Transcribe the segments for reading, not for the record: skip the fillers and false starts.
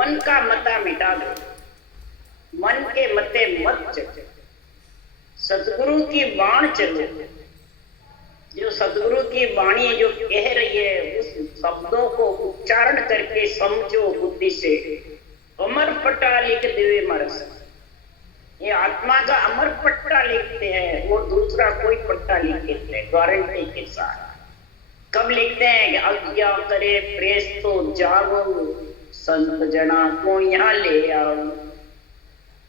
मन का मता मिटा दो, मन के मते मत चलो, सतगुरु की बाण चलो। जो सतगुरु की वाणी जो कह रही है उस शब्दों को उच्चारण करके समझो बुद्धि से। अमर पट्टा लिख देवे मरस, ये आत्मा का अमर पट्टा लिखते हैं, वो दूसरा कोई पट्टा लिख देते हैं गारंटी के साथ। कब लिखते हैं कि आज्ञा करे प्रेस तो जागो, संत जना को यहाँ ले आओ,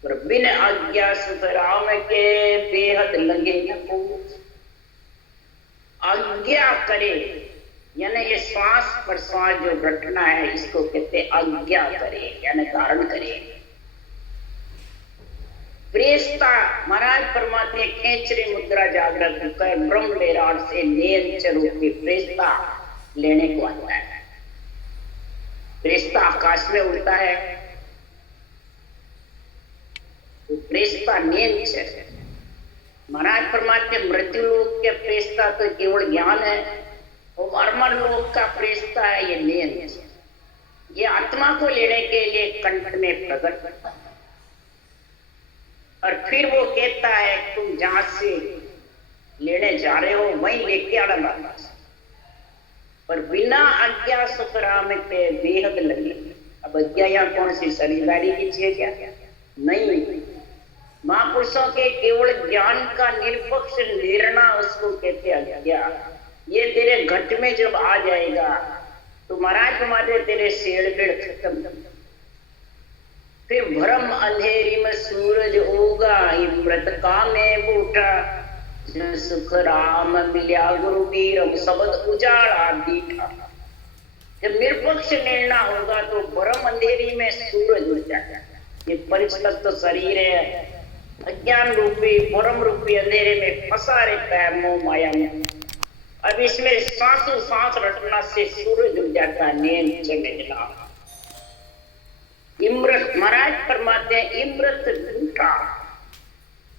पर बिन आज्ञा सुतराम के बेहद लगे न को। आज्ञा करे यानी ये श्वास प्रश्वास जो रटना है इसको कहते आज्ञा करे यानी धारण करे। प्रेस्ता महाराज परमात्मा खेचरे मुद्रा जागृत कर ब्रह्म लेराट से नियंचर के प्रेस्ता लेने को आता है। प्रेस्ता आकाश में उड़ता है तो प्रेस्ता नियंचर। महाराज परमात्मा मृत्यु लोक के प्रेस्ता तो केवल ज्ञान है, और अमर लोक का प्रेस्ता है ये नियंचर। ये आत्मा को लेने के लिए कंठ में प्रकट करता है और फिर वो कहता है तुम जहां से लेने जा रहे हो वहीं लेके आना वापस, पर बिना आज्ञा सुतराम के बेहद लगे। अब आज्ञा यहाँ कौन सी शरीरदारी की चीज क्या? नहीं, महापुरुषों के केवल ज्ञान का निरपक्ष निर्णय उसको कहते आज्ञा। ये तेरे घट में जब आ जाएगा तो महाराज तुम्हारे तेरे शेड़ खत्म। फिर भ्रम अंधेरी में सूरज होगा, इमृत का में बूटा, सुख राम मिल्या गुरु वीरम शब्द उजाड़ा दीठा। जब निरपक्ष निर्णय होगा तो भ्रम अंधेरी में सूरज उठ जाएगा। ये परिचलत तो शरीर है, अज्ञान रूपी भ्रम रूपी अंधेरे में फंसा रहता है मोह माया में। अब इसमें सांसों सांस रटना से सूरज उठ जाता है, नींद चढ़ने लगा। इमृत महाराज फरमाते हैं इमृत झूठा,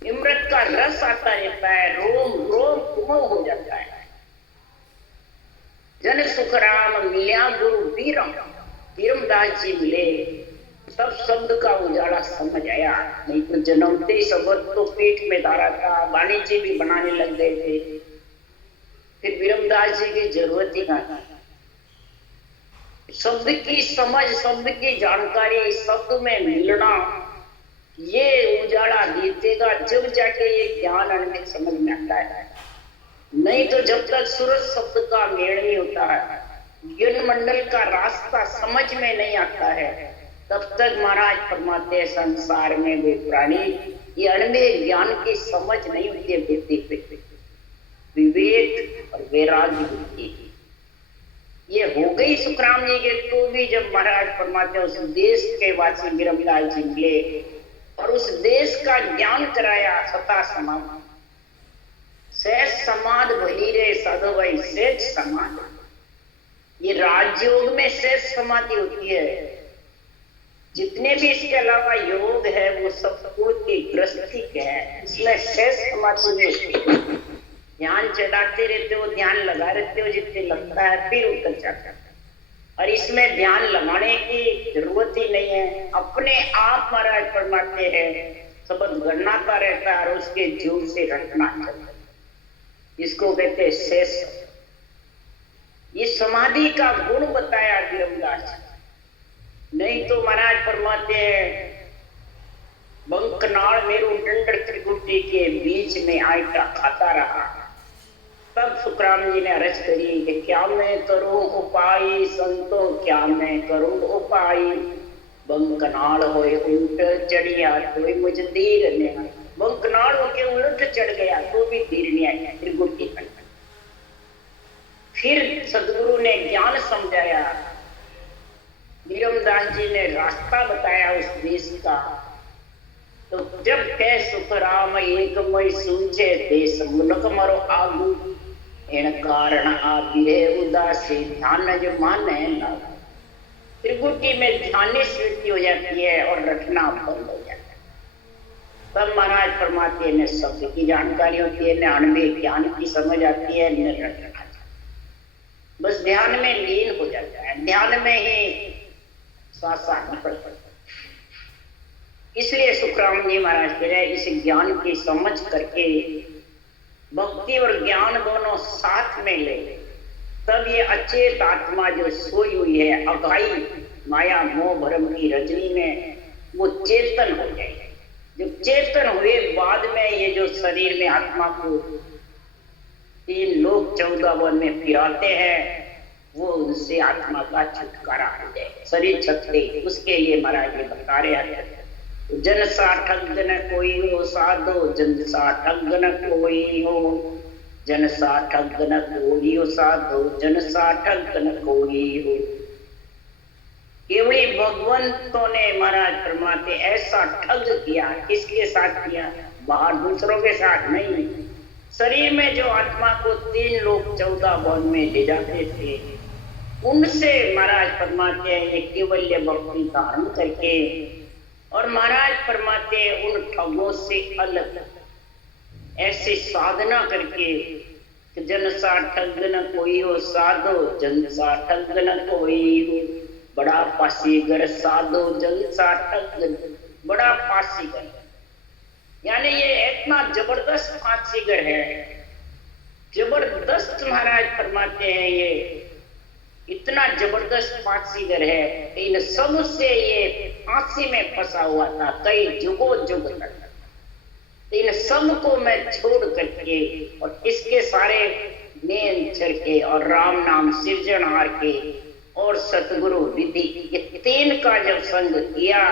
इमृत का रस आता रहता है, रोम रोम कुमो हो जाता है। जन सुख राम मिल्या गुरु वीरम, वीरमदास जी मिले सब शब्द का उजाला समझ आया। नहीं तो जन्मते शब्द तो पेट में धारा था, वाणिज्य भी बनाने लग गए थे, फिर वीरमदास जी की जरूरत ही ना। शब्द की समझ, शब्द की जानकारी, शब्द में मिलना, ये उजाला देगा जब जाके ये ज्ञान हमें समझ में आता है। नहीं तो जब तक सूरज शब्द का मेल नहीं होता है, ज्ञान मंडल का रास्ता समझ में नहीं आता है, तब तक महाराज फरमाते हैं संसार में वे प्राणी ये अणमेय ज्ञान की समझ नहीं होती है। व्यक्ति विवेक और वैराग्य होती है। ये हो गई सुखराम जी के, तो भी जब महाराज फरमाते उस देश के वासी वीरमदास जी मिले और उस देश का ज्ञान कराया। सता समाधि सहज समाध भली रे साधु भाई सहज समाधि। ये राजयोग में सहज समाधि होती है। जितने भी इसके अलावा योग है वो सब की ग्रस्ती के है, इसमें सहज समाधि में ध्यान चढ़ाते रहते हो, ध्यान लगा रहते हो, जितने लगता है फिर उतर जाता है। और इसमें ध्यान लगाने की जरूरत ही नहीं है, अपने आप महाराज फरमाते हैं शब्द गणनाता रहता है और उसके जोर से रटना चलता है। इसको कहते हैं शेष। ये समाधि का गुण बताया वीरमदास। नहीं तो महाराज फरमाते हैं बंकनाल मेरू डंडर त्रिकुटी के बीच में आटा खाता रहा। तब सुखराम जी ने अर्ज करी कि क्या मैं करूं उपाय संतो, क्या मैं करूं उपाय। बंकनाल होए उल्ट चढ़िया तो मुझे धीर नहीं आई। बंकनाल होके उल्ट चढ़ गया तो भी धीर नहीं आई त्रिकुटी पर। फिर सदगुरु ने ज्ञान समझाया, वीरमदास जी ने रास्ता बताया उस देश का। तो जब कह सुखराम एक मई सूझे देश मुलक मरो आगू, इन कारण आबिरे उदासी ध्यान जो माने ना। त्रिकुटी में ध्यान स्मृति हो जाती है और रटना बंद हो जाता है। तब महाराज फरमाते हैं शब्द की जानकारी होती है, न अणुवे ज्ञान की समझ आती है, न रटना। बस ध्यान में लीन हो जाता है, ध्यान में ही साथ साथ में पड़ता। इसलिए सुखराम जी महाराज कह रहे इस ज्ञान की समझ करके भक्ति और ज्ञान दोनों साथ में ले, तब ये अचेत आत्मा जो सोई हुई है अघाई माया मोह भरम की रजनी में, वो चेतन हो जाए। जब चेतन हुए बाद में ये जो शरीर में आत्मा को 3 लोक 14 वन में फिराते हैं, वो उनसे आत्मा का छुटकारा हो जाए, शरीर छटके। उसके लिए महाराज जी बता रहे हैं, जन सा ठग न कोई हो साधो, जन सा ठग न कोई हो, जन सा ठग न कोई हो साधो, जन सा ठग न कोई हो। केवली भगवंतों ने महाराज फरमाते ऐसा ठग किया। किसके साथ किया? बाहर दूसरों के साथ नहीं। शरीर में जो आत्मा को 3 लोक 14 वन में ले जाते थे, उनसे महाराज फरमाते हैं ये केवल्य भक्ति धारण करके, और महाराज फरमाते हैं उन ठगों से अलग ऐसे साधना करके, जन सा ठग न कोई हो साधो, जन सा ठग न कोई हो, बड़ा पासीगर साधो, जन सा ठग बड़ा पासीगर। यानी ये इतना जबरदस्त फांसीगर है, जबरदस्त महाराज फरमाते हैं ये इतना जबरदस्त फांसीगर है। इन सब से ये फांसी में फंसा हुआ था कई जुगों जुग तक। इन सब को मैं छोड़ करके और इसके सारे नेम चढ़ के और राम नाम सृजनहार के और सतगुरु विधि, ये 3 का जब संग किया,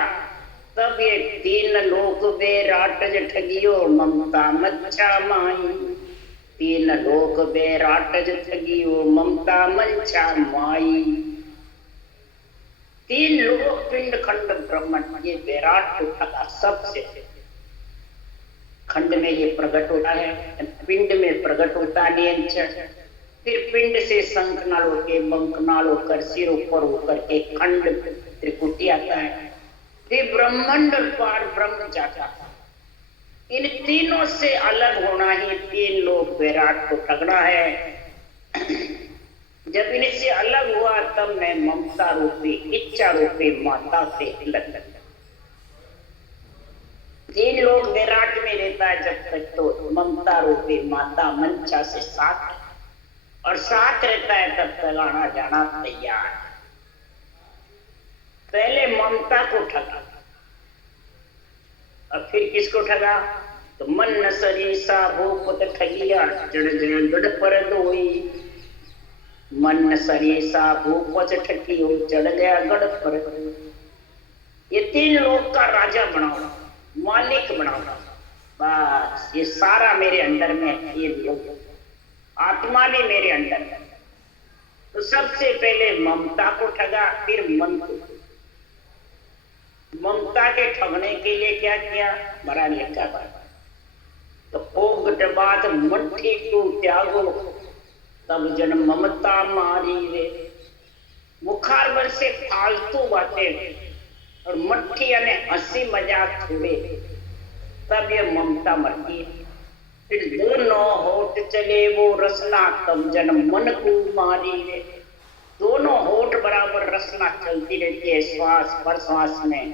तब ये 3 लोक बेराट ठगियो ममता मच्छा माई। 3 लोक बेराट ठगियो ममता मंचा माई। 3 लोक पिंड खंड ब्रह्मण, ये बेराट को ठगा। सबसे खंड में ये प्रकट होता है, पिंड में प्रकट होता है, फिर पिंड से शंखनाल होकर बंकनाल होकर सिर ऊपर होकर के खंड त्रिकुटी आता है, फिर ब्रह्मांड पार ब्रह्म जाता है। इन तीनों से अलग होना ही 3 लोग विराट को ठगना है। जब इनसे अलग हुआ तब मैं ममता रूपी इच्छा रूपी माता से अलग लगा। 3 लोग विराट में रहता है जब तक, तो ममता रूपी माता मंचा से साथ है, और साथ रहता है तब तक आना जाना तैयार। पहले ममता को ठगा और फिर किसको ठगा? तो मन न सरी सा भूपत ठगिया चढ़ गया गढ़ पर दोई। मन न सरी सा भूपत ठगियो चढ़ गया गढ़ पर। ये 3 लोग का राजा बनाओ, मालिक बनाओ, बस ये सारा मेरे अंडर में है। ये लोग आत्मा भी मेरे अंदर है। तो सबसे पहले ममता को ठगा, फिर मन को। ममता के ठगने के लिए क्या किया? बड़ा लिखा बात, तो ओगट बात मट्ठी को त्यागो तब जन ममता मारी रे। बुखार भर से फालतू बातें और मट्ठी यानी हंसी मजाक छोड़े, तब ये ममता मरती है। फिर दोनों होठ चले वो रसना तब जन मन को मारी रे। दोनों होठ बराबर रसना चलती रहती है श्वास पर श्वास में,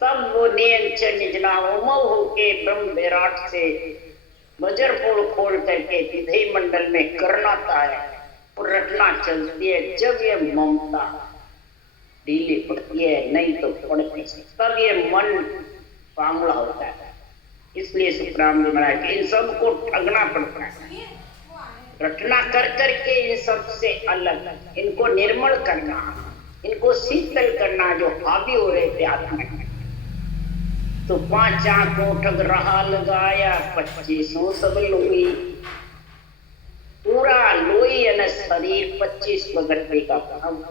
तब वो नियंत्रण निजना हो के ब्रह्म विराट से वज्र पोल खोल करके विधेय मंडल में करनाता है और रटना चलती है। जब ये ममता ढीली पड़ती है, नहीं तो पड़ती, तब ये मन पांगला होता है। इसलिए सुखराम जी महाराज इन सबको ठगना पड़ता है, रटना कर करके इन सब से अलग, इनको निर्मल करना, इनको शीतल करना जो हावी हो रहे थे आत्मा में। तो 5 आंखों ठग रहा लगाया 25 सब लोई। पूरा लोई यानी शरीर 25 प्रगति का काम,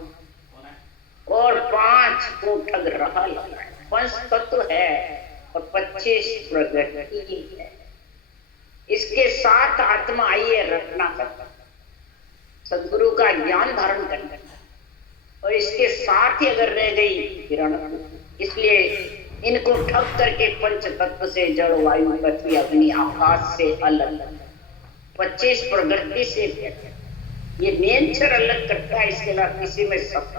और 5 को ठग रहा लगाया। 5 तत्व है और 25 प्रगति है। इसके साथ आत्मा आइए रटना करता, सदगुरु का ज्ञान धारण करना, और इसके साथ ही अगर रह गई किरण। इसलिए इनको ठग करके पंच तत्व से जड़ वायु पृथ्वी अग्नि आकाश से अलग 25 प्रगति से ये नेचर अलग करता है। इसके बाद किसी में सब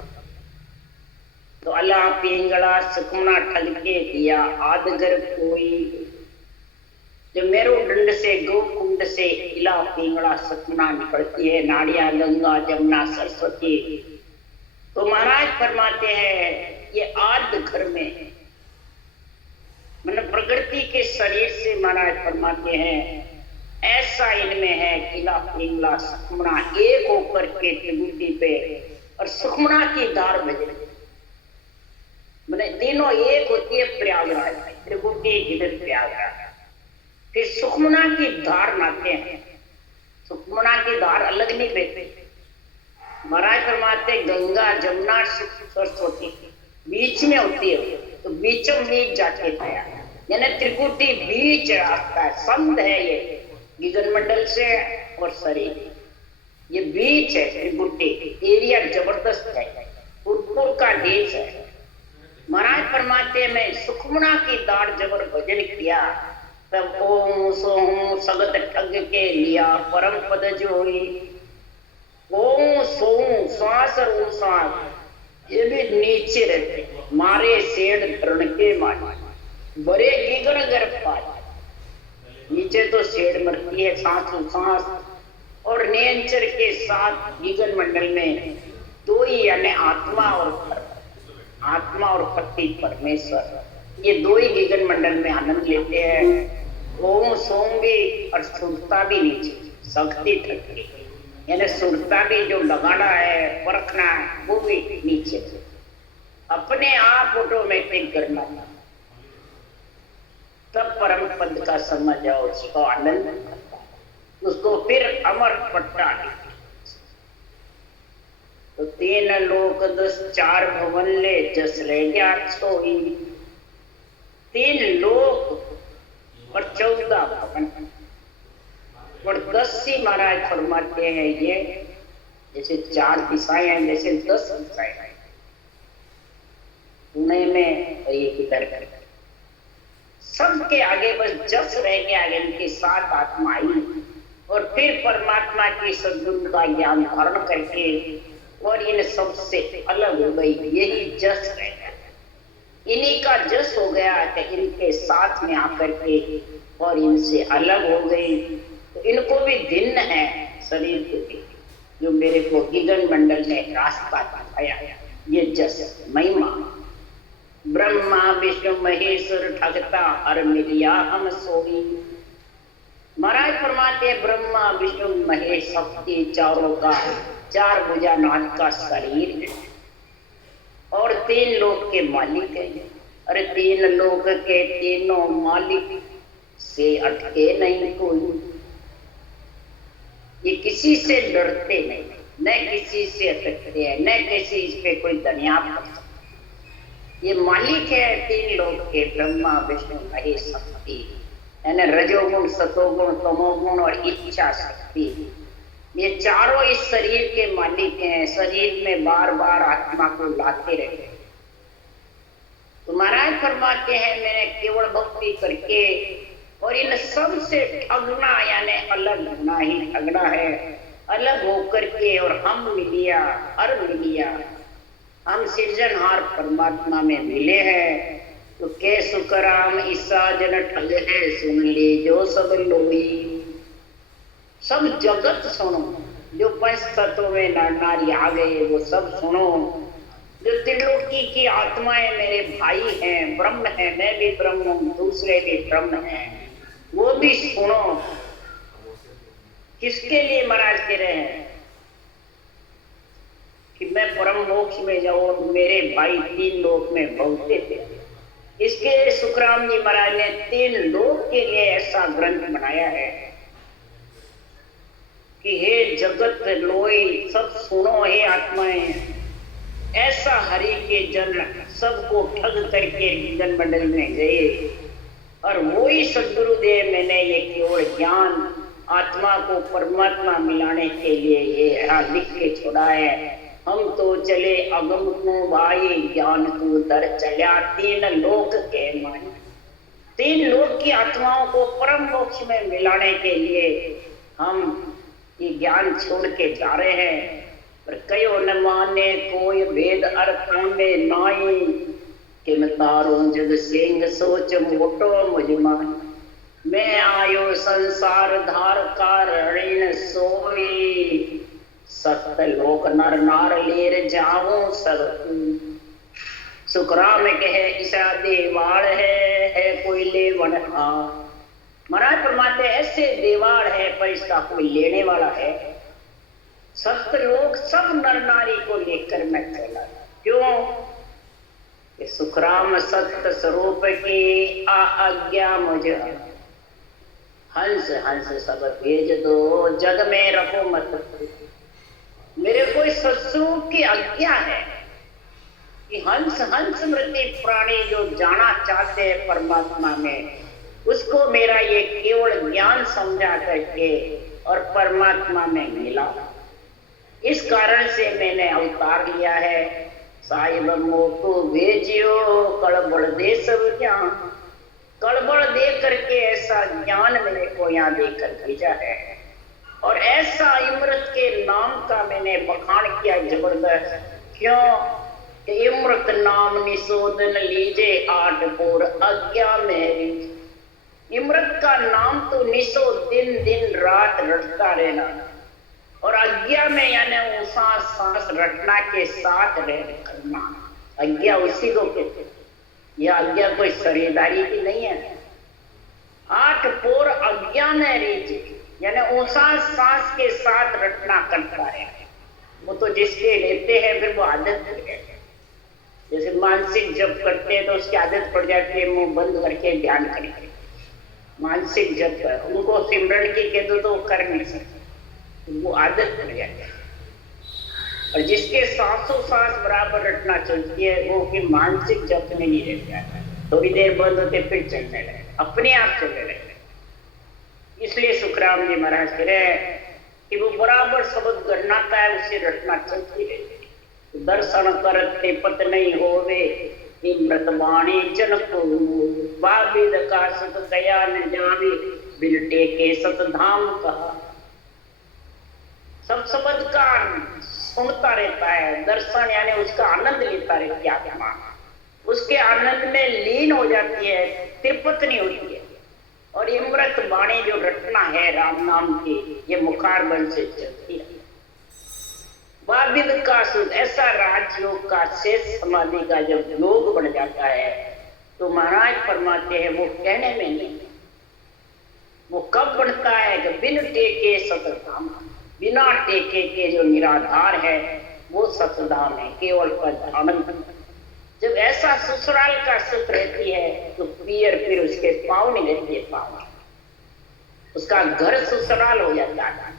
तो अला पिंगला सुखमना ठग के दिया आदगर कोई। जो मेरुदंड से गोकुंड से इला पिंगला सपना निकलती है, नाड़िया गंगा जमुना सरस्वती। तो महाराज फरमाते हैं ये आद घर में मतलब प्रकृति के शरीर से महाराज फरमाते हैं ऐसा इनमें है किला पिंगला सुखमना एक होकर के त्रिभुटी पे और सुखमना की धार बजे मैंने तीनों एक होती है प्रयागराज, त्रिभुटी इधर प्रयागराज। फिर सुखमना की धार नाते हैं, सुखमना की धार अलग नहीं बहते। महाराज फरमाते गंगा जमुना सरस्वती बीच में होती है, तो बीचों बीच जाके पाया यानी त्रिकुटी बीच रास्ता है, संध है ये गगन मंडल से और शरीर ये बीच है। त्रिकुटी एरिया जबरदस्त है, पुरपुर का देश है। महाराज फरमाते मैं सुखमना की दाढ़ जबर भजन किया तब ओम सोहूं सगत ठग के लिया परम पद जोई। ओम सोहूं श्वास और ओम श्वास ये भी नीचे रहते मारे सेड़ धरण के मारे बड़े गिगन गर्भ नीचे तो सेड़ मरती है सांस सांस और नियंचर के साथ गिगन मंडल में दो ही यानी आत्मा और पति परमेश्वर ये दो ही गगन मंडल में आनंद लेते हैं। ओम सोम भी और सुरता भी नीचे शक्ति ठगी यानी सुरता भी जो लगाना है परखना वो भी नीचे अपने आप ऑटोमेटिक करना तब परम पद का समझ जाओ उसको आनंद उसको फिर अमर पट्टा तो 3 लोक 10 4 भवन ले जस रह गया सोई। 3 लोक और 14 भवन और 10 ही महाराज फरमाते हैं ये जैसे 4 दिशाएं हैं जैसे 10 दिशाएं हैं पुणे में ये किधर सबके आगे बस जस रह गया आगे इनके साथ आत्मा आई और फिर परमात्मा की सद्गुण का ज्ञान धारण करके और इन सबसे अलग हो गई यही जस रह गया इन्हीं का जस हो गया कि इनके साथ में आकर के और इनसे अलग हो गई तो इनको भी भिन्न है शरीर को भी जो मेरे को गगन मंडल में रास्ता दिखाया ये जस महिमा ब्रह्मा विष्णु महेश्वर ठगता हर मिलिया हम सोई। महाराज फरमाते ब्रह्मा विष्णु महेश शक्ति चारों का 4 भुजानाथ का शरीर और 3 लोक के मालिक है। अरे 3 लोक के तीनों मालिक से अटके नहीं कोई ये किसी से डरते नहीं न किसी से अटकते हैं न किसी पे कोई दनियाप करता ये मालिक है 3 लोक के ब्रह्मा विष्णु महेश शक्ति यानी रजोगुण सतोगुण तमोगुण और इच्छा शक्ति ये चारों इस शरीर के मालिक हैं। शरीर में बार बार आत्मा को लाते रहे तो महाराज फरमाते हैं मैंने केवल भक्ति करके और इन सब से ठगना यानी अलग होना ही ठगना है अलग होकर के और हम मिलिया हर मिलिया हम सृजनहार परमात्मा में मिले हैं तो के सुकराम ईसा जन ठग है सुन ली जो सब लोई। सब जगत सुनो जो 5 तत्वों में नर नारी आ गए वो सब सुनो जो त्रिलोकी की आत्माएं मेरे भाई हैं ब्रह्म है मैं भी ब्रह्म हूँ दूसरे भी ब्रह्म हैं वो भी सुनो। किसके लिए महाराज कह रहे हैं कि मैं परम मोक्ष में जाऊं मेरे भाई 3 लोक में भोगते थे इसके सुखराम जी महाराज ने 3 लोक के लिए ऐसा ग्रंथ बनाया है कि हे जगत लोई सब सुनो हे आत्माएं ऐसा हरि के जन सबको ठग करके गगन मंडल में गए और वो ही सद्गुरुदेव मैंने ये केवल ज्ञान आत्मा को परमात्मा मिलाने के लिए ये यहाँ लिख के छोड़ा है। हम तो चले अगम को भाई ज्ञान को दर चला 3 लोक के माने 3 लोक की आत्माओं को परम मोक्ष में मिलाने के लिए हम ये ज्ञान छोड़ के जा रहे हैं पर कयो न माने कोई भेद अर्थों में नाई, कि मैं तारो जग सिंह सोच मोटो मुझमान। मैं आयो संसार धार का ऋण सोई, सत लोक नर नार लेर जाऊं सब। सुखराम कहे ईसा देवाड़ है कोई लेवन हार। महाराज परमात्मा ऐसे देवाड़ है पर इसका कोई लेने वाला है। सत्य लोग सब नर नारी को लेकर मैं चला। क्यों? ये सुखराम सत्य स्वरूप की आज्ञा मुझे। हंस हंस सब भेज दो जग में रखो मत। मेरे कोई सत्सुर की आज्ञा है कि हंस हंस मृति प्राणी जो जाना चाहते हैं परमात्मा में, उसको मेरा ये केवल ज्ञान समझा करके और परमात्मा में मिला। इस कारण से मैंने अवतार लिया है। साहिब मोटू भेजियो कड़बड़ दे सब ज्ञान। कड़बड़ दे करके ऐसा ज्ञान मेरे को यहाँ देकर भेजा है। और ऐसा इमृत के नाम का मैंने बखान किया जबरदस्त। क्यों? इमृत नाम निशोधन लीजे आठ पोर आज्ञा मेरी। इमृत का नाम तो निशो दिन दिन रात रटता रहना, और आज्ञा में यानी सांस सांस रटना के साथ रह करना। आज्ञा उसी को कहते हैं। यह आज्ञा कोई शरीरदारी की नहीं है। आठ पोर आज्ञा में रीति यानी सांस सांस के साथ रटना करता है। वो तो जिसके लेते हैं फिर वो आदत है। जैसे मानसिक जप करते हैं तो उसकी आदत पड़ जाती है मुंह बंद करके ध्यान करके। मानसिक जप कर उनको सिमरन की कह दो तो वो कर नहीं सकते, वो आदत पड़ जाती है। और जिसके सांसों सांस बराबर रटना चलती है वो कि मानसिक जप में नहीं रह जाता, थोड़ी देर बंद होते फिर चलने लगे, अपने आप चलने लगे। इसलिए सुखराम जी महाराज कह रहे हैं कि वो बराबर शब्द गणनाता है, उसे रटना चलती रहती। दर्शन करते पत नहीं होवे इमृत वाणी जन को। बाबिद का सत गया न जावे बिलटे के सत धाम कहा। सब शब्द का सुनता रहता है, दर्शन यानी उसका आनंद लेता रहती है आत्मा, उसके आनंद में लीन हो जाती है, तिरपत नहीं होती है। और इमृत वाणी जो रटना है राम नाम की, ये मुखार बल से चलती है। वाबिद का सुख ऐसा राजयोग का शेष समाधि का जब योग बन जाता है तो महाराज फरमाते हैं वो कहने में नहीं, वो कब बनता है कि बिन टेके सतधाम। बिना टेके के जो निराधार है वो सतधाम है, केवल पद आनंद। जब ऐसा ससुराल का सुख रहती है तो पियर फिर उसके पाँव नहीं रहती है, पाँव उसका घर ससुराल हो जाता है।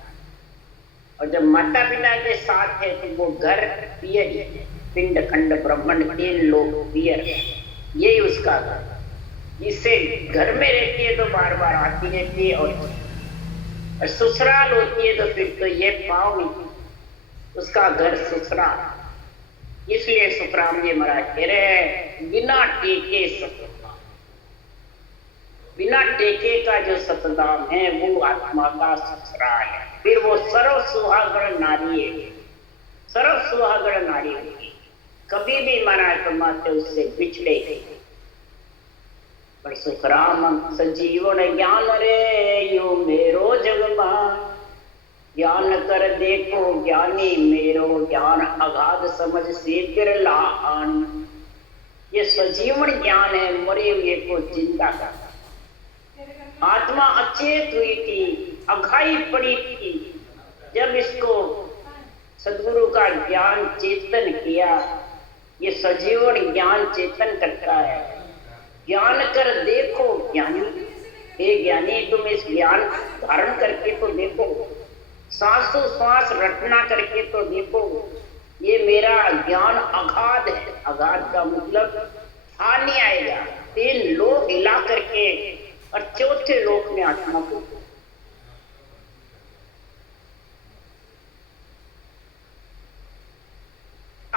और जब माता पिता के साथ है तो वो घर पियर ही है। पिंड खंड ब्रह्मांड तीन लोग पियर है, यही उसका घर। इससे घर में रहती है तो बार बार आती रहती है, और ससुराल होती है तो फिर तो ये पाँव नहीं, उसका घर ससुराल। इसलिए सुखराम जी महाराज कह रहे हैं बिना टेके सतधाम। बिना टेके का जो सतधाम है वो आत्मा का ससुराल है। फिर वो सर्व सुहागण नारी है, सर्व सुहागण नारी होगी, कभी भी महाराज परमात्मा उससे बिछड़े गई। पर सुखराम सजीवन ज्ञान रे यो मेरो जगमा। ज्ञान कर देखो ज्ञानी मेरो ज्ञान अगाध समझ से बिरला आन। ये सजीवन ज्ञान है, मरे हुए को जिंदा करता। आत्मा अचेत हुई थी, अघाई पड़ी थी, जब इसको सदगुरु का ज्ञान चेतन किया। ये सजीवन ज्ञान चेतन करता है। ज्ञान कर देखो ज्ञानी, हे ज्ञानी तुम इस ज्ञान धारण करके तो देखो, सांसों सांस रटना करके तो देखो। ये मेरा ज्ञान अगाध है। अगाध का मतलब हानि आएगा, तीन लोग हिला करके और चौथे लोक में आत्मा को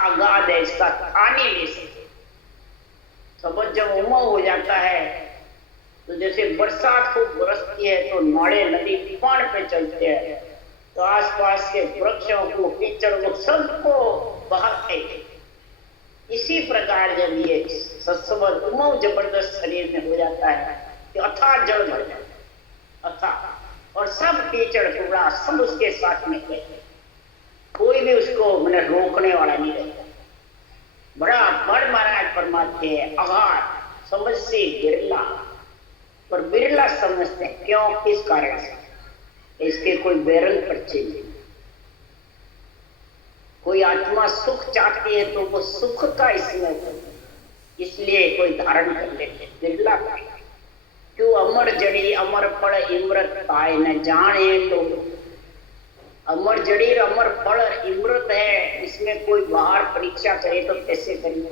अगाध है, इसका हानि ले सके। समझ जब उमा हो जाता है तो जैसे बरसात खूब बरसती है तो नाले नदी तूफान पे चलते हैं, तो आसपास के वृक्षों को, कीचड़ को, सबको बहाते थे। इसी प्रकार जब ये सत्संग उमंग जबरदस्त शरीर में हो जाता है तो अथाह जल भर जाता है, अथाह, और सब कीचड़ कूड़ा सब उसके साथ में रहते, कोई भी उसको मैंने रोकने वाला नहीं रहता। बड़ा बड़ महाराज फरमाते हैं अगार समझ से बिरला, पर बिरला समझते हैं। क्यों? किस कारण से? इसके कोई बेरंग पर्चे नहीं। कोई आत्मा सुख चाहती है तो वो सुख का इसमें, इसलिए कोई धारण कर लेते, बिरला पाए। क्यों? अमर जड़ी अमर फल इमृत पाए न जाने, तो अमर जड़ी अमर फल इमृत है, इसमें कोई बाहर परीक्षा करे तो कैसे करेंगे?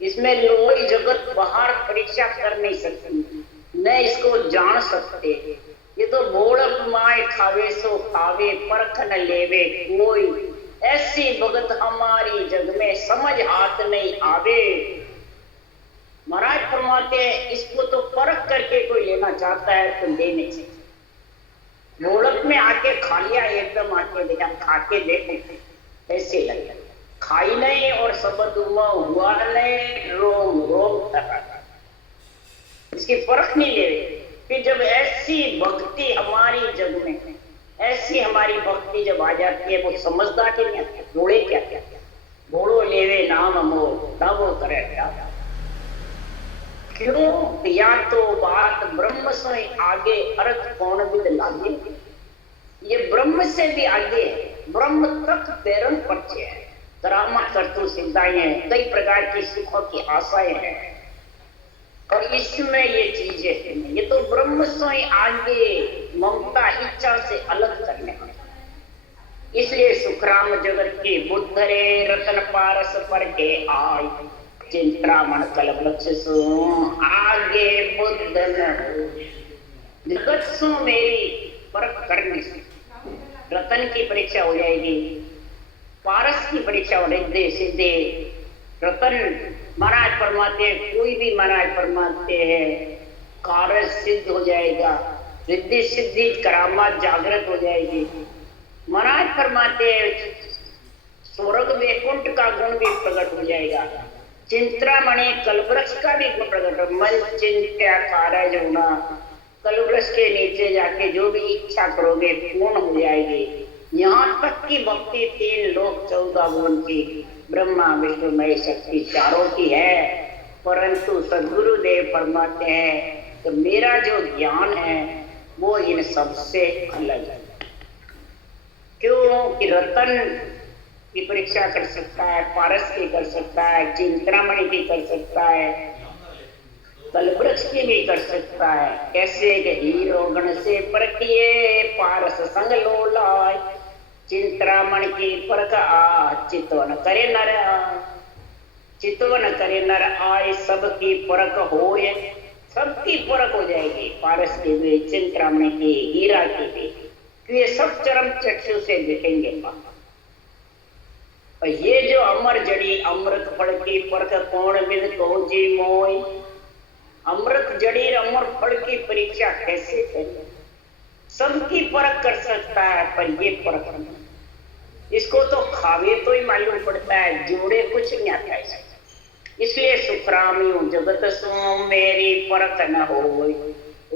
इसमें लोई जगत बाहर परीक्षा कर नहीं सकती, न इसको जान सकते। ये तो बोलक माए खावे सो खावे, परख न लेवे कोई, ऐसी भगत हमारी जग में समझ हाथ नहीं आवे। महाराज फरमाते हैं इसको तो परख करके कोई लेना चाहता है तो ले नहीं सकता। ढोलक में आके खा लिया, एकदम आके देखा, खा के देखो ऐसे लगे, खाई नहीं और शब्द हुआ नहीं, रोम रोम इसकी परख नहीं ले रही। फिर जब ऐसी भक्ति हमारी जग में, ऐसी हमारी भक्ति जब आ जाती है, वो समझदार के नहीं आती। बोले क्या क्या बोलो लेवे नाम मोह ना वो करे क्या? क्यों? या तो बात ब्रह्म से आगे अर्थ कौन विद लागे, ये ब्रह्म से भी आगे है, ब्रह्म तक प्रेरण पर्चे है, करामा करतु सिद्धाएं हैं, कई प्रकार की सुखों की आशाएं हैं, और इसमें ये चीजें हैं, ये तो ब्रह्म से आगे ममता इच्छा से अलग करने वाले। इसलिए सुखराम जगत के बुद्ध रे रतन पारस पर के आय, चिंतामण कल्प लक्ष्य सो आगे बुद्ध जगत सो मेरी परख करने से रतन की परीक्षा हो जाएगी, पारस की परीक्षा हो रिद्धि सिद्धि। रतन महाराज फरमाते हैं, कोई भी महाराज फरमाते हैं कार्य सिद्ध हो जाएगा, रिद्धि सिद्धि करामात जागृत हो जाएगी। महाराज फरमाते हैं स्वर्ग वैकुंठ का गुण भी प्रकट हो जाएगा, चिंतामणि कल्पवृक्ष का भी गुण प्रकट हो। मन चिंत्या कार्य होना, कल्पवृक्ष के नीचे जाके जो भी इच्छा करोगे पूर्ण हो जाएगी। यहाँ तक की भक्ति 3 लोक 14 गुण की, ब्रह्मा विष्णु महेश शक्ति चारों की है, परंतु सद्गुरुदेव फरमाते हैं तो मेरा जो ज्ञान है वो इन सबसे अलग है। क्यों? कि रतन की परीक्षा कर सकता है, पारस की कर सकता है, चिंतामणि की कर सकता है, कल्पवृक्ष की भी कर सकता है। कैसे? हीरो गण से परखिए पारस संग लोलाय, चिंतामणि की परख आ चितवन करे नर, चितवन करे नर आय, सबकी परख होए, सबकी परख हो जाएगी, पारस की भी, चिंतामणि की, हीरा की भी, ये सब चरम चक्षु से दिखेंगे। और ये जो अमर जड़ी अमृत फल की परख कौन विद को जी मोय, अमृत जड़ी अमर फल की परीक्षा कैसे करें? सबकी परख कर सकता है, पर ये परख इसको तो खावे तो ही मालूम पड़ता है, जोड़े कुछ नहीं आता है। इसलिए सुखरामियों जगत सो मेरी परख न हो,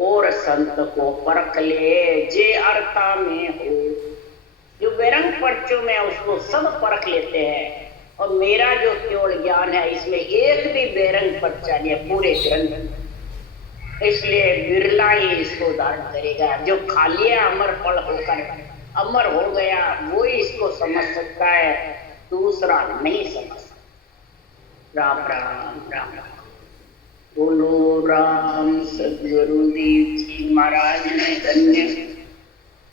और संत को परख ले जे अर्था में हो। जो बेरंग पर्चों में उसको सब परख लेते हैं, और मेरा जो केवल ज्ञान है इसमें एक भी बेरंग पर्चा नहीं है पूरे ग्रंथ। इसलिए बिरला ही इसको धारण करेगा, जो खाली अमर फल होकर अमर हो गया वो ही इसको समझ सकता है, दूसरा नहीं समझ सकता। राम राम राम राम। बोलो राम सदगुरुदेव जी महाराज ने धन्य।